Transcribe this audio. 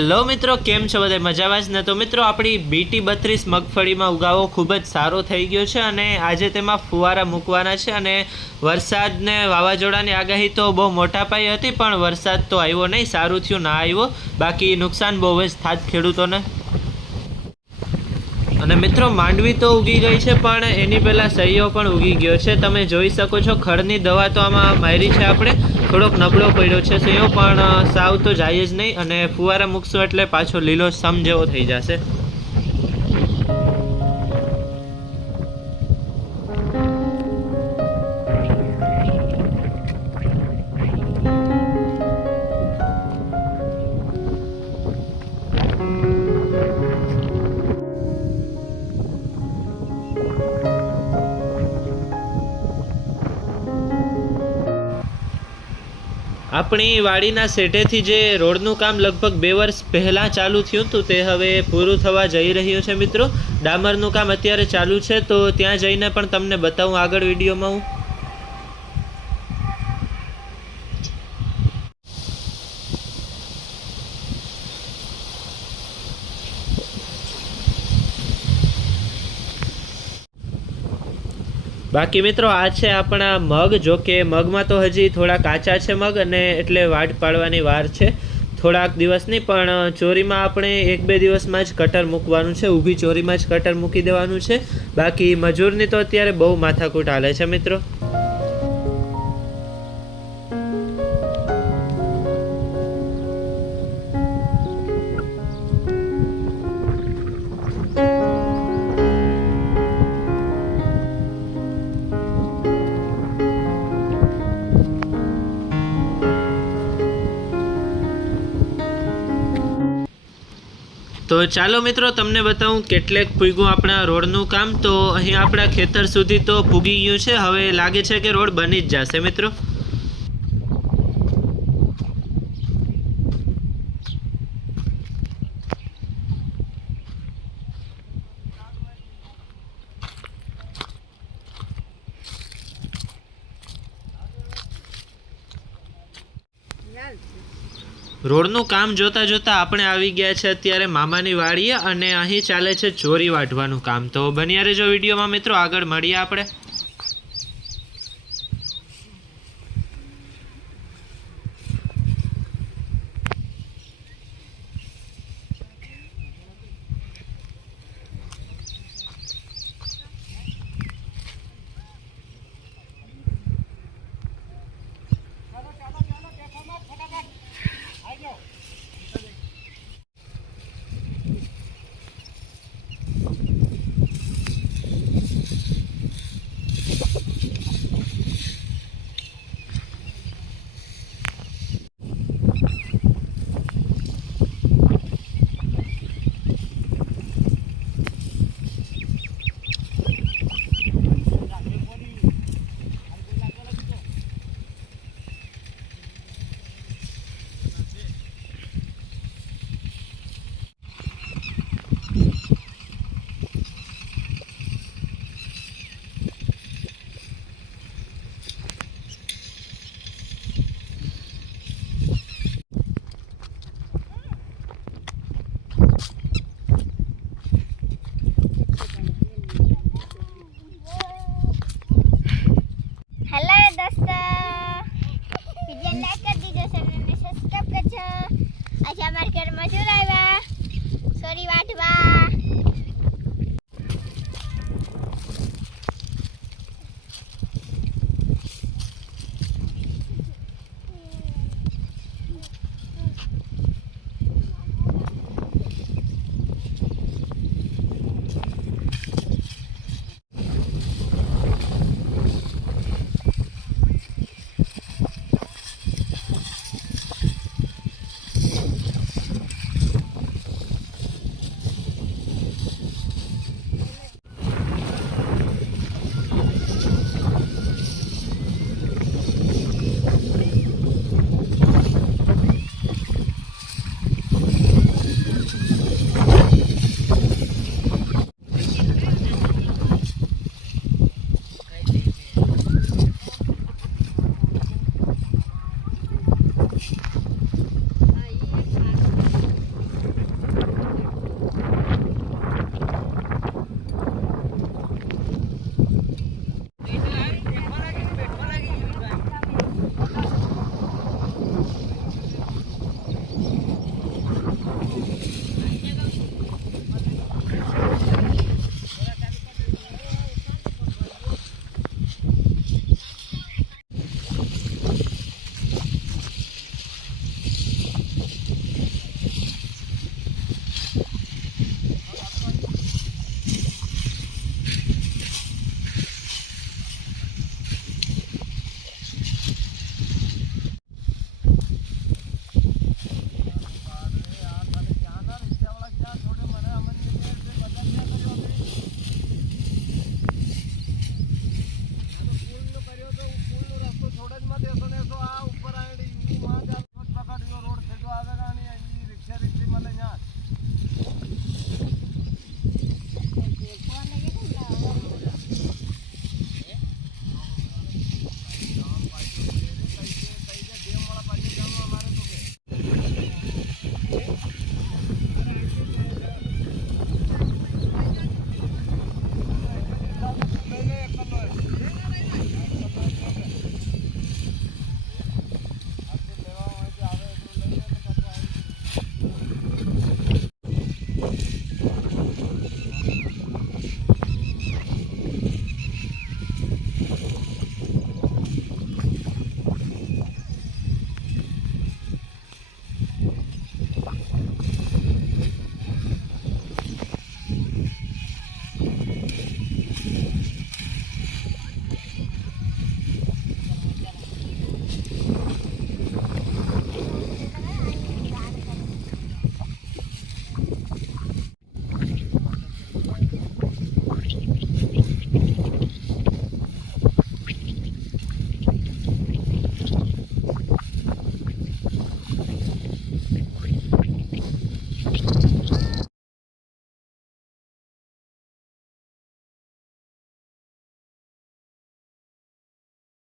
Hello મિત્રો, કેમ છો બધા? મજામાં જ ને? તો મિત્રો, આપણી BT32 મગફળીમાં ઉગાવો ખૂબ જ સારો થઈ ગયો છે અને આજે તેમાં ફુવારા મૂકવાના છે. અને વરસાદ ને વાવાઝોડાની આગાહી તો બહુ મોટા પાયે હતી, પણ વરસાદ તો આવ્યો નહીં. સારું થયું ના આવ્યો, બાકી નુકસાન બહુ જ થાત ખેડૂતોને. અને મિત્રો, માંડવી તો ઉગી ગઈ છે, પણ એની પહેલાં સહીઓ પણ ઉગી ગયો છે. તમે જોઈ શકો છો, ખડની દવા તો આમાં મારી છે આપણે. થોડોક નબળો પડ્યો છે સહીઓ, પણ સાવ તો જાય જ નહીં. અને ફુવારા મૂકશો એટલે પાછો લીલો સમ જેવો થઈ જશે. આપણી વાડીના શેઢેથી જે રોડનું કામ લગભગ 2 વર્ષ પહેલાં ચાલુ થયું હતું, તે હવે પૂરું થવા જઈ રહ્યું છે મિત્રો. ડામરનું કામ અત્યારે ચાલુ છે, તો ત્યાં જઈને પણ તમને બતાવું આગળ વિડીયોમાં હું. બાકી મિત્રો, આ છે આપણા મગ. જો કે મગમાં તો હજી થોડા કાચા છે મગ, અને એટલે વાટ પાડવાની વાર છે. થોડાક દિવસની, પણ ચોરીમાં આપણે 1-2 દિવસમાં જ કટર મૂકવાનું છે. ઊભી ચોરીમાં જ કટર મૂકી દેવાનું છે. બાકી મજૂરની તો અત્યારે બહુ માથાકૂટ હાલે છે મિત્રો. તો ચાલો મિત્રો, તમને બતાવું કેટલેક પૂગ્યું આપણા રોડનું કામ. તો અહીં આપણા ખેતર સુધી તો પૂગી ગયું છે. હવે લાગે છે કે રોડ બની જ જશે મિત્રો. રોડનું કામ જોતા જોતા આપણે આવી ગયા છે અત્યારે મામાની વાડીએ, અને અહીં ચાલે છે ચોરી વાઢવાનું કામ. તો બન્યા રહેજો વિડીયોમાં મિત્રો, આગળ મળીએ આપણે.